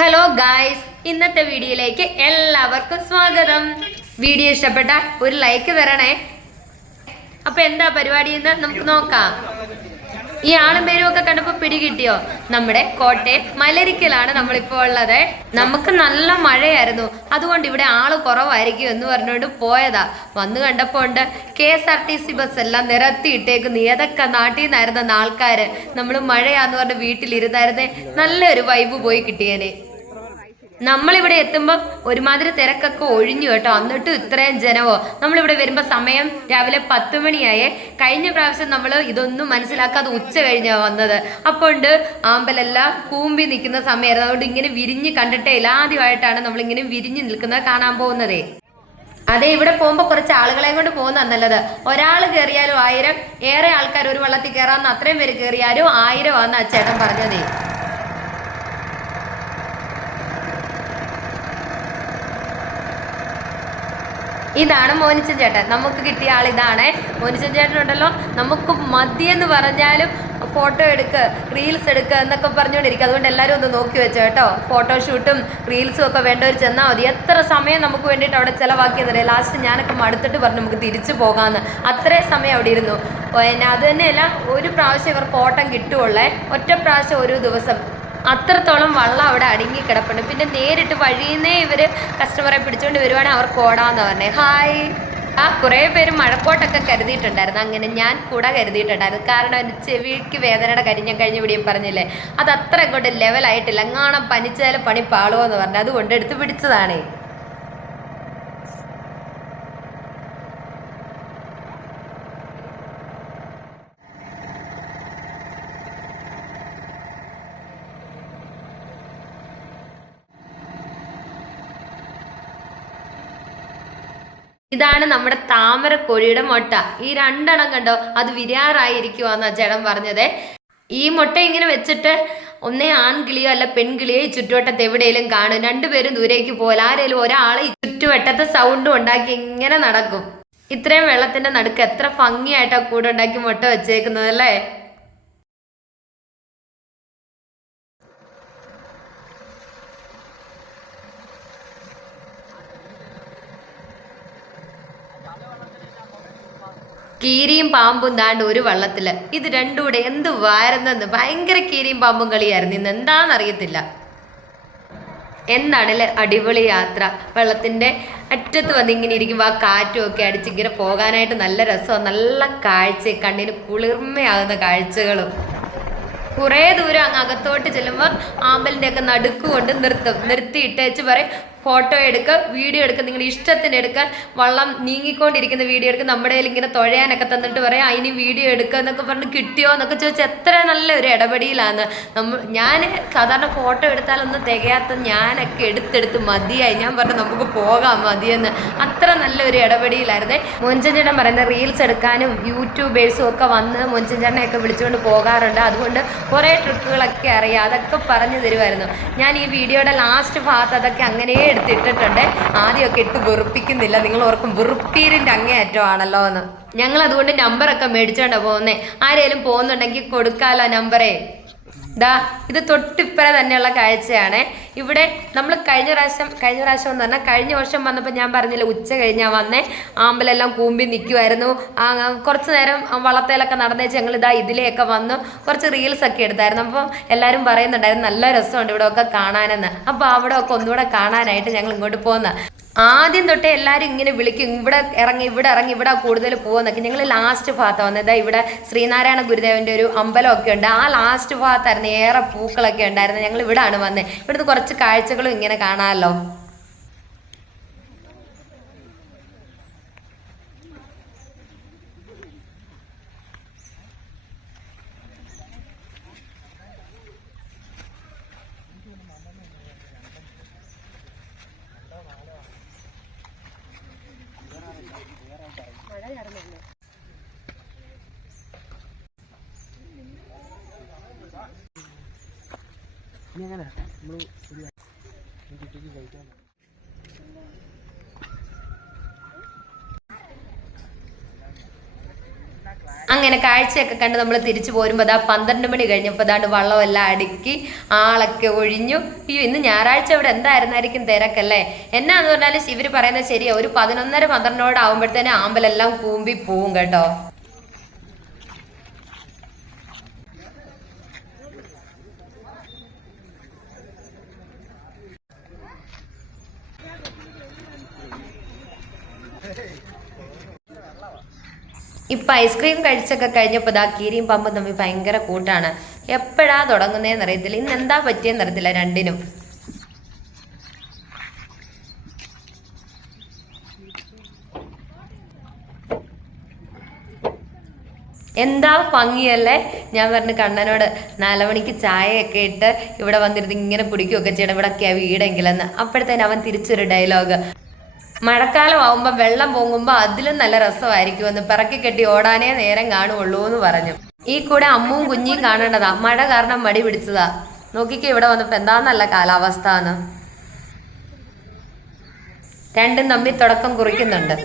Hello guys, ഇന്നത്തെ വീഡിയോയിലേക്ക് എല്ലാവർക്കും സ്വാഗതം. വീഡിയോ ഇഷ്ടപ്പെട്ട ഒരു ലൈക്ക് തരണേ. അപ്പൊ എന്താ പരിപാടി എന്ന് നമുക്ക് നോക്കാം. ഈ ആളും പേരും ഒക്കെ കണ്ടപ്പോ പിടികിട്ടിയോ? നമ്മുടെ കോട്ടയം മലരിക്കലാണ് നമ്മളിപ്പോ ഉള്ളത്. നമുക്ക് നല്ല മഴയായിരുന്നു, അതുകൊണ്ട് ഇവിടെ ആള് കുറവായിരിക്കും എന്ന് പറഞ്ഞുകൊണ്ട് പോയതാ. വന്നു കണ്ടപ്പോ ഉണ്ട് KSRTC ബസ് എല്ലാം നിരത്തിയിട്ടേക്കുന്നു. ഏതൊക്കെ നാട്ടിൽ നിന്നായിരുന്ന ആൾക്കാര്. നമ്മൾ മഴയാന്ന് പറഞ്ഞ് വീട്ടിലിരുന്നായിരുന്നേ നല്ലൊരു വൈബ് പോയി കിട്ടിയേനെ. നമ്മളിവിടെ എത്തുമ്പോൾ ഒരുമാതിരി തിരക്കൊക്കെ ഒഴിഞ്ഞു കേട്ടോ. എന്നിട്ടും ഇത്രയും ജനവോ? നമ്മളിവിടെ വരുമ്പോൾ സമയം രാവിലെ 10 മണിയായേ. കഴിഞ്ഞ പ്രാവശ്യം നമ്മൾ ഇതൊന്നും മനസ്സിലാക്കാതെ ഉച്ച കഴിഞ്ഞാ വന്നത്. അപ്പോൾ ഉണ്ട് ആമ്പലെല്ലാം കൂമ്പി നിൽക്കുന്ന സമയമായിരുന്നു. അതുകൊണ്ട് ഇങ്ങനെ വിരിഞ്ഞ് കണ്ടിട്ടേ ഇല്ല. ആദ്യമായിട്ടാണ് നമ്മളിങ്ങനെ വിരിഞ്ഞ് നിൽക്കുന്നത് കാണാൻ പോകുന്നതേ. അതെ, ഇവിടെ പോകുമ്പോൾ കുറച്ച് ആളുകളെ കൊണ്ട് പോകുന്നതാണ് നല്ലത്. ഒരാൾ കയറിയാലും 1000, ഏറെ ആൾക്കാർ ഒരു വള്ളത്തിൽ കയറാമെന്ന് അത്രയും പേര് കയറിയാലും 1000 ആണെന്ന് ആ ചേട്ടൻ പറഞ്ഞതേ. ഇതാണ് മോനിച്ചൻ ചേട്ടൻ. നമുക്ക് കിട്ടിയ ആൾ ഇതാണ്. മോനിച്ചൻ ചേട്ടൻ ഉണ്ടല്ലോ, നമുക്ക് മതിയെന്ന് പറഞ്ഞാലും ഫോട്ടോ എടുക്കുക, റീൽസ് എടുക്കുക എന്നൊക്കെ പറഞ്ഞുകൊണ്ടിരിക്കുക. അതുകൊണ്ട് എല്ലാവരും ഒന്ന് നോക്കി വെച്ചോ കേട്ടോ. ഫോട്ടോഷൂട്ടും റീൽസും ഒക്കെ വേണ്ടവർ ചെന്നാൽ മതി. എത്ര സമയം നമുക്ക് വേണ്ടിയിട്ട് അവിടെ ചിലവാക്കിയെന്നറിയാം. ലാസ്റ്റ് ഞാനൊക്കെ മടുത്തിട്ട് പറഞ്ഞു നമുക്ക് തിരിച്ചു പോകാമെന്ന്. അത്രയും സമയം അവിടെ ഇരുന്നു. പിന്നെ അത് തന്നെയല്ല, ഒരു പ്രാവശ്യം ഇവർക്ക് ഓട്ടം കിട്ടുകയുള്ളേ. ഒറ്റ പ്രാവശ്യം ഒരു ദിവസം. അത്രത്തോളം വള്ളം അവിടെ അടുങ്ങി കിടപ്പുണ്ട്. പിന്നെ നേരിട്ട് വഴിയുന്നേ ഇവര് കസ്റ്റമറെ പിടിച്ചുകൊണ്ട് വരുവാണെങ്കിൽ അവർക്ക് ഓടാന്ന് പറഞ്ഞേ. ഹായ്. കുറേ പേര് മഴക്കോട്ടൊക്കെ കരുതിയിട്ടുണ്ടായിരുന്നു. അങ്ങനെ ഞാൻ കൂടെ കരുതിയിട്ടുണ്ടായിരുന്നു. കാരണം എൻ്റെ ചെവിക്ക് വേദനയുടെ കാര്യം ഞാൻ കഴിഞ്ഞ വീഡിയോ പറഞ്ഞില്ലേ, അത് അത്ര ഇങ്ങോട്ട് ലെവലായിട്ടില്ല. എങ്ങാണം പനിച്ചാലും പണി പാളുമോ എന്ന് പറഞ്ഞു, അതുകൊണ്ട് എടുത്ത് പിടിച്ചതാണേ. ഇതാണ് നമ്മുടെ താമരക്കോഴിയുടെ മുട്ട. ഈ 2 എണ്ണം കണ്ടോ, അത് വിരിയാറായിരിക്കുവാന്നാ ചേട്ടൻ പറഞ്ഞത്. ഈ മുട്ട ഇങ്ങനെ വെച്ചിട്ട് ഒന്നേ ആൺകിളിയോ അല്ല പെൺകിളിയോ ഈ ചുറ്റുവട്ടത്ത് എവിടെയെങ്കിലും കാണും. 2 പേരും ദൂരേക്ക് പോലെ ആരെങ്കിലും ഒരാൾ ഈ ചുറ്റുവട്ടത്തെ സൗണ്ടും ഉണ്ടാക്കി ഇങ്ങനെ നടക്കും. ഇത്രയും വെള്ളത്തിന്റെ നടുക്ക് എത്ര ഭംഗിയായിട്ടാ കൂടെ ഉണ്ടാക്കി മുട്ട വെച്ചേക്കുന്നത് അല്ലേ. കീരിയും പാമ്പും താണ്ട് ഒരു വള്ളത്തില്. ഇത് രണ്ടും കൂടെ എന്ത് വാരുന്നെന്ന്. ഭയങ്കര കീരിയും പാമ്പും കളിയായിരുന്നു ഇന്ന്. എന്താണെന്നറിയത്തില്ല. എന്താണല്ലേ അടിപൊളി യാത്ര. വെള്ളത്തിന്റെ അറ്റത്ത് വന്ന് ഇങ്ങനെ ഇരിക്കുമ്പോൾ ആ കാറ്റും ഒക്കെ അടിച്ച് ഇങ്ങനെ പോകാനായിട്ട് നല്ല രസമാണ്. നല്ല കാഴ്ച, കണ്ണിന് കുളിർമയാകുന്ന കാഴ്ചകളും. കുറേ ദൂരം അങ്ങ് അകത്തോട്ട് ചെല്ലുമ്പോൾ ആമ്പലിൻ്റെ ഒക്കെ നടുക്ക് കൊണ്ട് നിർത്തിയിട്ടേച്ച് പറയും ഫോട്ടോ എടുക്കുക, വീഡിയോ എടുക്കുക, നിങ്ങളുടെ ഇഷ്ടത്തിന് എടുക്കാൻ. വള്ളം നീങ്ങിക്കൊണ്ടിരിക്കുന്ന വീഡിയോ എടുക്കുക. നമ്മുടെ കയ്യിൽ ഇങ്ങനെ തുഴയാനൊക്കെ തന്നിട്ട് പറയാം അതിന് വീഡിയോ എടുക്കുക എന്നൊക്കെ പറഞ്ഞ് കിട്ടിയോ എന്നൊക്കെ ചോദിച്ചാൽ എത്ര നല്ലൊരു ഇടപെടിയിലാണ്. ഞാൻ സാധാരണ ഫോട്ടോ എടുത്താലൊന്നും തികയാത്ത ഞാനൊക്കെ എടുത്തെടുത്ത് മതിയായി. ഞാൻ പറഞ്ഞു നമുക്ക് പോകാം മതിയെന്ന്. അത്ര നല്ലൊരു ഇടപെടിയിലായിരുന്നേ. മോൻചൻ ചേട്ടൻ പറയുന്നത് റീൽസ് എടുക്കാനും യൂട്യൂബേഴ്സും ഒക്കെ വന്ന് മോൻചൻ ചേട്ടനെയൊക്കെ വിളിച്ചുകൊണ്ട് പോകാറുണ്ട്. അതുകൊണ്ട് കുറേ ട്രിക്കുകളൊക്കെ അറിയാം. അതൊക്കെ പറഞ്ഞു തരുമായിരുന്നു. ഞാൻ ഈ വീഡിയോയുടെ ലാസ്റ്റ് ഭാഗത്ത് അതൊക്കെ അങ്ങനെ എടുത്തിട്ടിട്ടുണ്ട്. ആദ്യമൊക്കെ ഇട്ട് വെറുപ്പിക്കുന്നില്ല. നിങ്ങൾ ഓർക്കും വെറുപ്പീരിൻ്റെ അങ്ങേയറ്റം ആണല്ലോ എന്ന്. ഞങ്ങൾ അതുകൊണ്ട് നമ്പറൊക്കെ മേടിച്ചോണ്ടാ പോകുന്നേ. ആരെങ്കിലും പോകുന്നുണ്ടെങ്കിൽ കൊടുക്കാലോ നമ്പറേ. ഇത് തൊട്ടിപ്പറ തന്നെയുള്ള കാഴ്ചയാണ്. ഇവിടെ നമ്മൾ കഴിഞ്ഞ പ്രാവശ്യം എന്ന് പറഞ്ഞാൽ കഴിഞ്ഞ വർഷം വന്നപ്പോൾ ഞാൻ പറഞ്ഞില്ല ഉച്ച കഴിഞ്ഞാൽ വന്നേ. ആമ്പലെല്ലാം കൂമ്പി നിൽക്കുമായിരുന്നു. കുറച്ച് നേരം വള്ളത്തേലൊക്കെ നടന്നേച്ച് ഞങ്ങൾ ഇതിലെയൊക്കെ വന്നു കുറച്ച് റീൽസൊക്കെ എടുത്തായിരുന്നു. അപ്പോൾ എല്ലാവരും പറയുന്നുണ്ടായിരുന്നു നല്ല രസമുണ്ട് ഇവിടെ ഒക്കെ കാണാനെന്ന്. അപ്പോൾ അവിടെ ഒക്കെ ഒന്നുകൂടെ കാണാനായിട്ട് ഞങ്ങൾ ഇങ്ങോട്ട് പോകുന്ന. ആദ്യം തൊട്ടേ എല്ലാവരും ഇങ്ങനെ വിളിക്കും, ഇവിടെ ഇറങ്ങി ഇവിടെ കൂടുതൽ പോകുന്നൊക്കെ. ഞങ്ങൾ ലാസ്റ്റ് ഭാഗത്താണ് വന്നത്. ഇവിടെ ശ്രീനാരായണ ഗുരുദേവൻ്റെ ഒരു അമ്പലമൊക്കെ ഉണ്ട്. ആ ലാസ്റ്റ് ഭാഗത്തായിരുന്നു ഏറെ പൂക്കളൊക്കെ ഉണ്ടായിരുന്നു. ഞങ്ങൾ ഇവിടെയാണ് വന്നത്. ഇവിടുത്തെ കുറച്ച് കാഴ്ചകളും ഇങ്ങനെ കാണാമല്ലോ. എങ്ങനെ നമ്മൾ കുട്ടിക്ക് കഴിക്കാൻ അങ്ങനെ കാഴ്ചയൊക്കെ കണ്ട് നമ്മൾ തിരിച്ചു പോരുമ്പോൾ അതാ 12 മണി കഴിഞ്ഞപ്പോൾ അതാണ്ട് വള്ളമെല്ലാം അടുക്കി ആളൊക്കെ ഒഴിഞ്ഞു. അയ്യോ ഇന്ന് ഞായറാഴ്ച ഇവിടെ എന്തായിരുന്നായിരിക്കും തിരക്കല്ലേ. എന്നാന്ന് പറഞ്ഞാൽ ഇവർ പറയുന്നത് ശരിയാ, ഒരു 11:30 12 ആകുമ്പോഴത്തേനും ആമ്പലെല്ലാം കൂമ്പി പോവും കേട്ടോ. ഇപ്പം ഐസ്ക്രീം കഴിച്ചൊക്കെ കഴിഞ്ഞപ്പോൾ ഇതാ കീരിയും പാമ്പും തമ്മിൽ ഭയങ്കര കൂട്ടാണ്. എപ്പോഴാ തുടങ്ങുന്നതെന്ന് അറിയത്തില്ല, ഇന്ന് എന്താ പറ്റിയെന്ന് അറിയത്തില്ല രണ്ടിനും. എന്താ ഭംഗിയല്ലേ. ഞാൻ പറഞ്ഞു കണ്ണനോട് 4 മണിക്ക് ചായയൊക്കെ ഇട്ട് ഇവിടെ വന്നിരുന്ന് ഇങ്ങനെ കുടിക്കുകയൊക്കെ ചെയ്യണം, ഇവിടെയൊക്കെയാ വീടെങ്കിലെന്ന്. അപ്പോഴത്തേന് അവൻ തിരിച്ചൊരു ഡയലോഗ്, മഴക്കാലം ആവുമ്പോൾ വെള്ളം പൊങ്ങുമ്പോൾ അതിലും നല്ല രസമായിരിക്കുമെന്ന്, പിറക്കി കെട്ടി ഓടാനേ നേരം കാണുള്ളൂ എന്ന് പറഞ്ഞു. ഈ കൂടെ അമ്മുവും കുഞ്ഞിയും കാണേണ്ടതാ, മഴ കാരണം മടി പിടിച്ചതാ. നോക്കിക്കോ ഇവിടെ വന്നപ്പോൾ എന്താ നല്ല കാലാവസ്ഥ എന്ന്. രണ്ടും തമ്മിൽ തുടക്കം കുറിക്കുന്നുണ്ട്.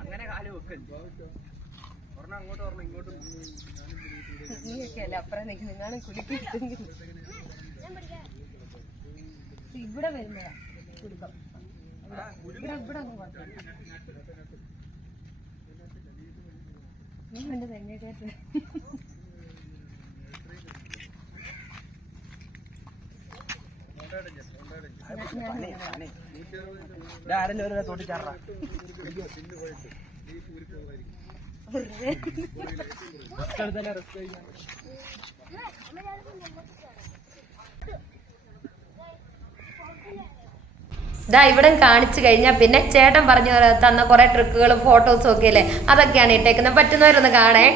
അങ്ങനെ കാല് വെക്കല്ലോ, ഒരെണ്ണം അങ്ങോട്ട് ഒരെണ്ണം ഇങ്ങോട്ടും. നീയൊക്കെയല്ലേ അപ്പുറം നിൽക്കും, നിങ്ങളാണ് കുലുക്കിട്ടെങ്കിൽ ഇവിടെ വരുന്നതാ കുലുക്കം. ഇവിടെ ഇവിടെ അങ്ങ് നീ എന്റെ തെങ്ങേറ്റ ആരെങ്കിലും തോട്ടിച്ചാറാ ഇതാ ഇവിടെ കാണിച്ചു കഴിഞ്ഞാൽ പിന്നെ ചേട്ടൻ പറഞ്ഞു തന്ന കുറെ ട്രിക്കുകളും ഫോട്ടോസും ഒക്കെ അല്ലേ, അതൊക്കെയാണ് ഇട്ടേക്കുന്നത്. പറ്റുന്നവരൊന്ന് കാണേ.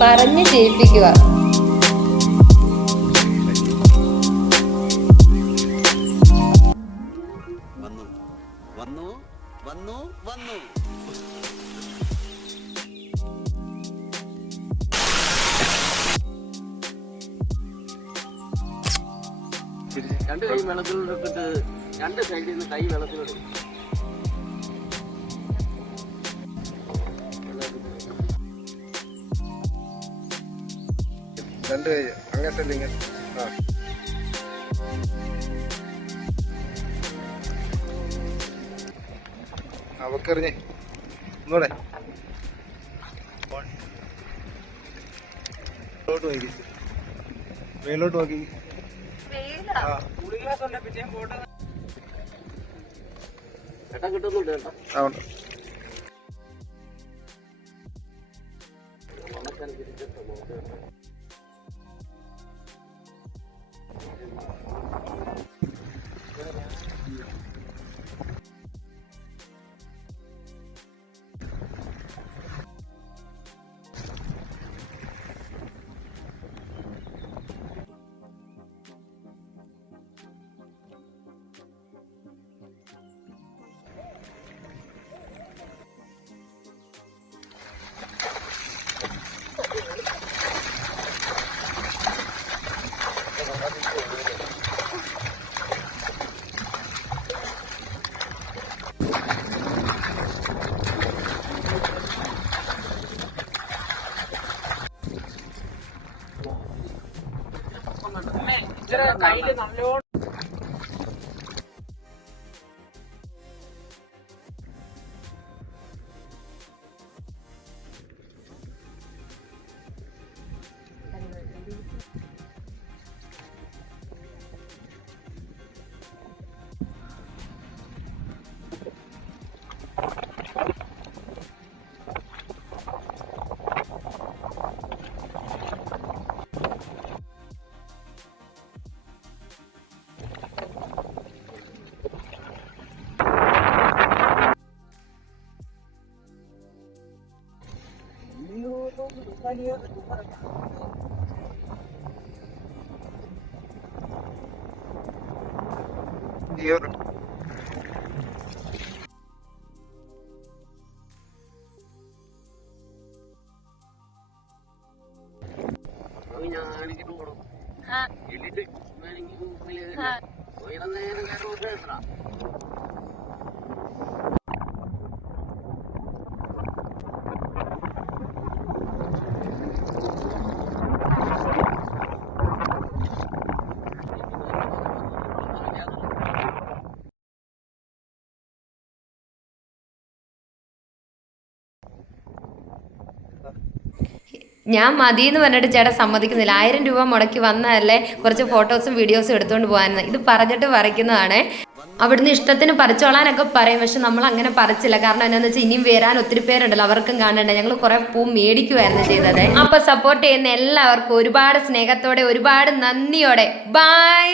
പറഞ്ഞു ചെയ്യിപ്പിക്കുക. വന്നു വന്നു വന്നു രണ്ട് കൈ വെള്ളത്തിലിട്ടിട്ട് രണ്ട് സൈഡിൽ നിന്ന് കൈ വെള്ളത്തിലിടും. രണ്ട് കൈ അങ്ങനെ സെല്ലിങ്. അവക്കെറിഞ്ഞേ ഒന്നൂടെ നോക്കി, മേലോട്ട് നോക്കി. ചേട്ടാ കിട്ടുന്നുണ്ട് കേട്ടോ. അതുകൊണ്ട് ഗിയർ ഞാനെനിക്ക് പോകണം എല്ലിട്ട് എനിക്ക് നേരം കേട്ടോ ഞാൻ മതി എന്ന് പറഞ്ഞിട്ട് ചേട്ടൻ സമ്മതിക്കുന്നില്ല. 1000 രൂപ മുടക്കി വന്നതല്ലേ, കുറച്ച് ഫോട്ടോസും വീഡിയോസും എടുത്തുകൊണ്ട് പോകാനെന്ന്. ഇത് പറഞ്ഞിട്ട് പറിക്കുന്നതാണ്. അവിടുന്ന് ഇഷ്ടത്തിന് പറിച്ചോളാനൊക്കെ പറയും, പക്ഷെ നമ്മൾ അങ്ങനെ പറിച്ചില്ല. കാരണം എന്താണെന്ന് വെച്ചാൽ ഇനിയും വരാൻ ഒത്തിരി പേരുണ്ടല്ലോ, അവർക്കും കാണണ്ടേ. ഞങ്ങൾ കുറെ പൂ മേടിക്കുമായിരുന്നു ചെയ്തത്. അപ്പൊ സപ്പോർട്ട് ചെയ്യുന്ന എല്ലാവർക്കും ഒരുപാട് സ്നേഹത്തോടെ ഒരുപാട് നന്ദിയോടെ ബൈ.